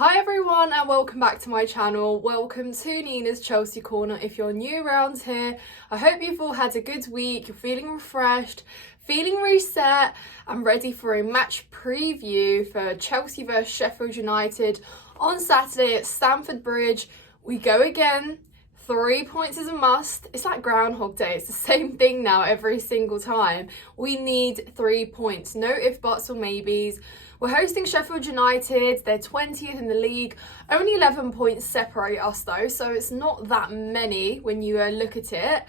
Hi everyone and welcome back to my channel. Welcome to Nina's Chelsea Corner. If you're new around here, I hope you've all had a good week, you're feeling refreshed, feeling reset and ready for a match preview for Chelsea vs Sheffield United on Saturday at Stamford Bridge. We go again. 3 points is a must. It's like Groundhog Day. It's the same thing now every single time. We need 3 points. No ifs, buts or maybes. We're hosting Sheffield United. They're 20th in the league. Only 11 points separate us though, so it's not that many when you look at it.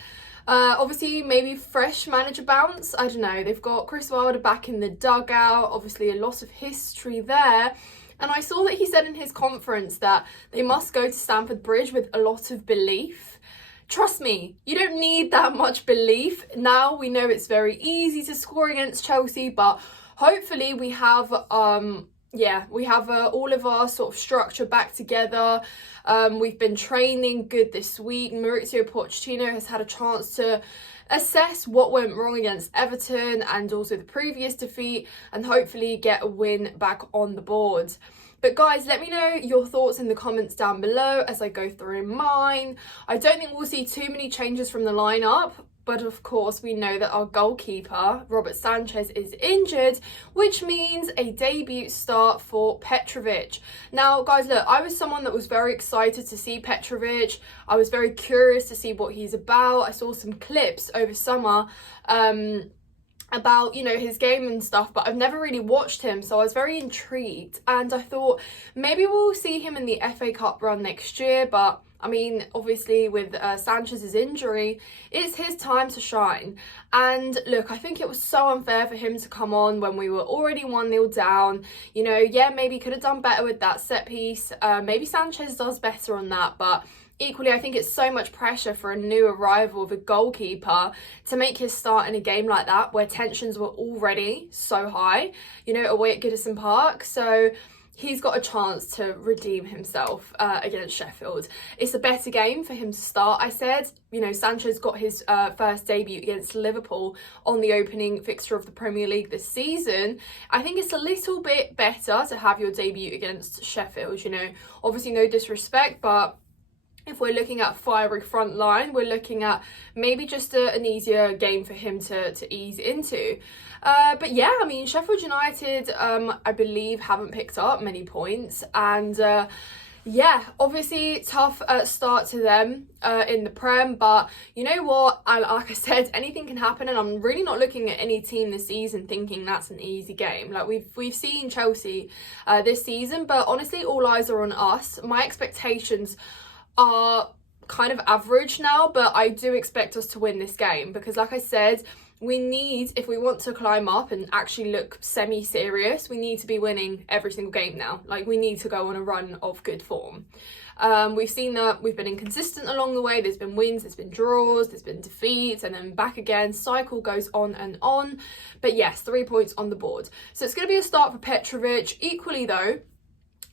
Obviously, maybe fresh manager bounce. I don't know. They've got Chris Wilder back in the dugout. Obviously, a lot of history there. And I saw that he said in his conference that they must go to Stamford Bridge with a lot of belief. Trust me, you don't need that much belief. Now we know it's very easy to score against Chelsea, but hopefully we have all of our sort of structure back together. We've been training good this week. Mauricio Pochettino has had a chance to assess what went wrong against Everton and also the previous defeat and hopefully get a win back on the board. But guys, let me know your thoughts in the comments down below as I go through mine. I don't think we'll see too many changes from the lineup, but of course we know that our goalkeeper, Robert Sanchez, is injured, which means a debut start for Petrovic. Now, guys, look, I was someone that was very excited to see Petrovic. I was very curious to see what he's about. I saw some clips over summer about, his game and stuff, but I've never really watched him, so I was very intrigued. And I thought maybe we'll see him in the FA Cup run next year, but I mean, obviously with Sanchez's injury, it's his time to shine. And look, I think it was so unfair for him to come on when we were already 1-0 down. Maybe could have done better with that set piece. Maybe Sanchez does better on that, but equally, I think it's so much pressure for a new arrival of a goalkeeper to make his start in a game like that where tensions were already so high, away at Goodison Park. So he's got a chance to redeem himself against Sheffield. It's a better game for him to start. I said, Sanchez got his first debut against Liverpool on the opening fixture of the Premier League this season. I think it's a little bit better to have your debut against Sheffield, Obviously, no disrespect, but if we're looking at fiery front line, we're looking at maybe just an easier game for him to ease into. But yeah, I mean, Sheffield United, I believe, haven't picked up many points. And obviously tough start to them in the Prem. But you know what? Like I said, anything can happen. And I'm really not looking at any team this season thinking that's an easy game. Like we've seen Chelsea this season, but honestly, all eyes are on us. My expectations are kind of average now, but I do expect us to win this game because, like I said, we need, if we want to climb up and actually look semi-serious, we need to be winning every single game now. Like, we need to go on a run of good form. We've seen that we've been inconsistent along the way. There's been wins, there's been draws, there's been defeats, and then back again. Cycle goes on and on. But yes, 3 points on the board. So it's going to be a start for Petrovic. Equally though,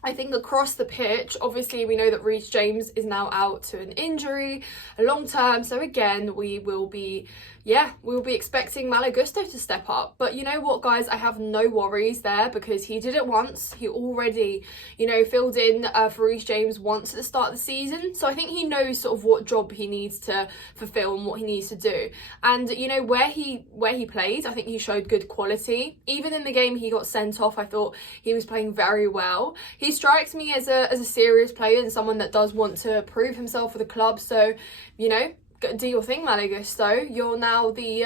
I think across the pitch, obviously we know that Reece James is now out to an injury, a long term. So again, we will be expecting Malo Gusto to step up. But you know what, guys? I have no worries there because he did it once. He already, filled in for Reece James once at the start of the season. So I think he knows sort of what job he needs to fulfill and what he needs to do. And, where he played, I think he showed good quality. Even in the game he got sent off, I thought he was playing very well. He strikes me as a serious player and someone that does want to prove himself for the club. So, do your thing, Malo Gusto. You're now the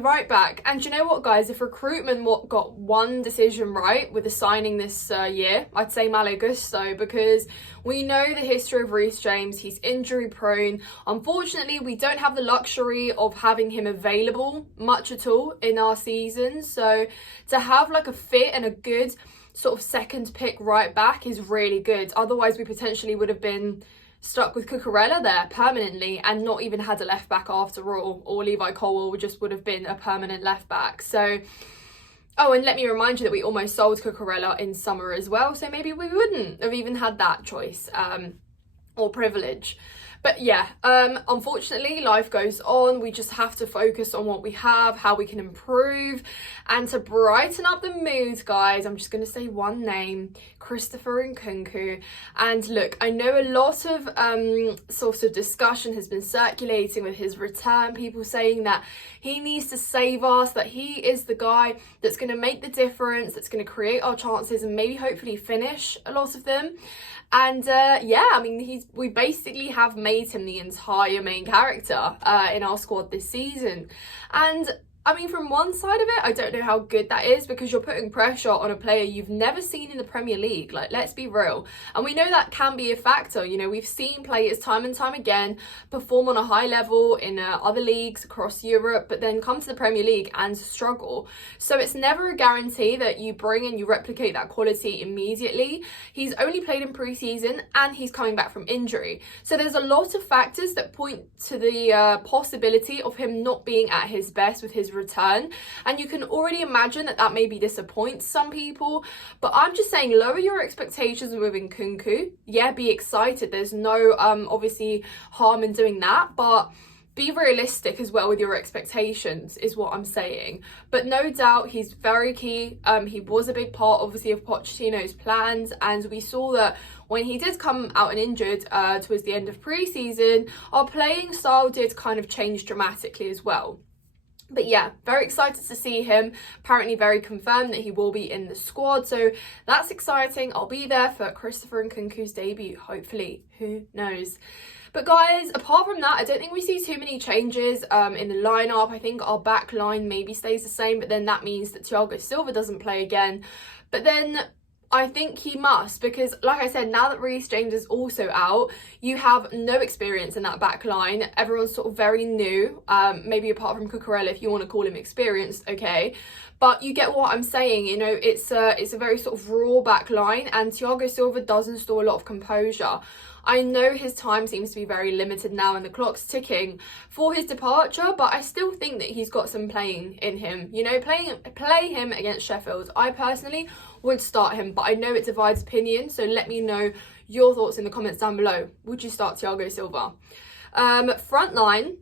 right back. And you know what, guys? If recruitment got one decision right with the signing this year, I'd say Malo Gusto, because we know the history of Reece James. He's injury prone. Unfortunately, we don't have the luxury of having him available much at all in our season. So to have like a fit and a good sort of second pick right back is really good. Otherwise, we potentially would have been stuck with Cucurella there permanently and not even had a left back after all, or Levi Colwill just would have been a permanent left back. So, oh, and let me remind you that we almost sold Cucurella in summer as well, so maybe we wouldn't have even had that choice or privilege. But yeah, unfortunately, life goes on. We just have to focus on what we have, how we can improve. And to brighten up the mood, guys, I'm just going to say one name, Christopher Nkunku. And look, I know a lot of sort of discussion has been circulating with his return, people saying that he needs to save us, that he is the guy that's going to make the difference, that's going to create our chances and maybe hopefully finish a lot of them. And yeah, I mean, we basically have made him the entire main character in our squad this season. And I mean, from one side of it, I don't know how good that is, because you're putting pressure on a player you've never seen in the Premier League. Like, let's be real. And we know that can be a factor. You know, we've seen players time and time again perform on a high level in other leagues across Europe, but then come to the Premier League and struggle. So it's never a guarantee that you bring and you replicate that quality immediately. He's only played in pre-season and he's coming back from injury. So there's a lot of factors that point to the possibility of him not being at his best with his return, and you can already imagine that maybe disappoints some people. But I'm just saying, lower your expectations with Nkunku. Yeah, be excited, there's no obviously harm in doing that, but be realistic as well with your expectations is what I'm saying. But no doubt he's very key. He was a big part obviously of Pochettino's plans, and we saw that when he did come out and injured towards the end of pre-season, our playing style did kind of change dramatically as well. But yeah, very excited to see him. Apparently very confirmed that he will be in the squad. So that's exciting. I'll be there for Christopher Nkunku's debut, hopefully. Who knows? But guys, apart from that, I don't think we see too many changes in the lineup. I think our back line maybe stays the same, but then that means that Thiago Silva doesn't play again. But then I think he must, because like I said, now that Reece James is also out, you have no experience in that back line. Everyone's sort of very new, maybe apart from Cucurella, if you want to call him experienced, okay. But you get what I'm saying, you know, it's a very sort of raw back line, and Thiago Silva does install a lot of composure. I know his time seems to be very limited now and the clock's ticking for his departure, but I still think that he's got some playing in him. You know, play him against Sheffield. I personally would start him, but I know it divides opinion, so let me know your thoughts in the comments down below. Would you start Thiago Silva? Front line.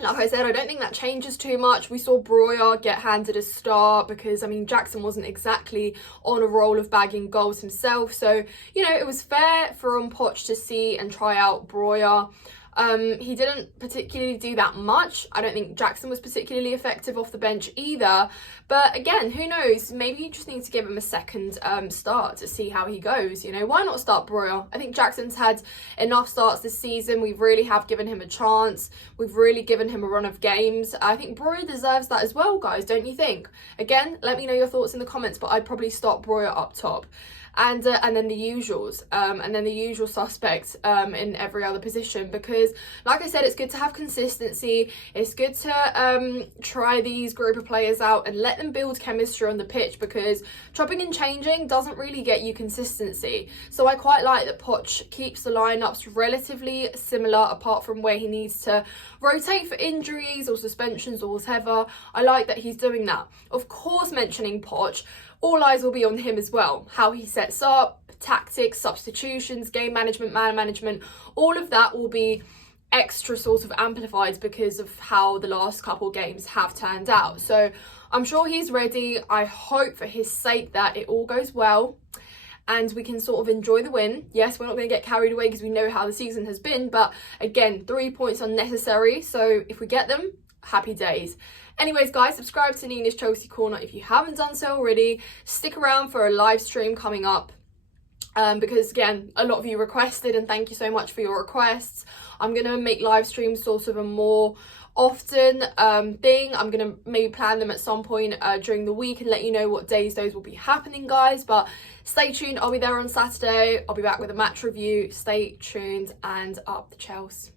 Like I said, I don't think that changes too much. We saw Breuer get handed a start because, I mean, Jackson wasn't exactly on a roll of bagging goals himself. So, you know, it was fair for Poch to see and try out Breuer. He didn't particularly do that much. I don't think Jackson was particularly effective off the bench either. But again, who knows? Maybe you just need to give him a second start to see how he goes. You know, why not start Breuer? I think Jackson's had enough starts this season. We really have given him a chance. We've really given him a run of games. I think Breuer deserves that as well, guys, don't you think? Again, let me know your thoughts in the comments, but I'd probably start Breuer up top. And then the usuals, and then the usual suspects in every other position, because like I said, it's good to have consistency. It's good to try these group of players out and let them build chemistry on the pitch, because chopping and changing doesn't really get you consistency. So I quite like that Poch keeps the lineups relatively similar, apart from where he needs to rotate for injuries or suspensions or whatever. I like that he's doing that. Of course, mentioning Poch, all eyes will be on him as well. How he sets up, tactics, substitutions, game management, man management, all of that will be extra sort of amplified because of how the last couple games have turned out. So I'm sure he's ready. I hope for his sake that it all goes well and we can sort of enjoy the win. Yes, we're not going to get carried away because we know how the season has been, but again, 3 points are necessary. So if we get them, happy days. Anyways, guys, subscribe to Nina's Chelsea Corner if you haven't done so already. Stick around for a live stream coming up because, again, a lot of you requested, and thank you so much for your requests. I'm going to make live streams sort of a more often thing. I'm going to maybe plan them at some point during the week and let you know what days those will be happening, guys. But stay tuned. I'll be there on Saturday. I'll be back with a match review. Stay tuned and up the Chelsea.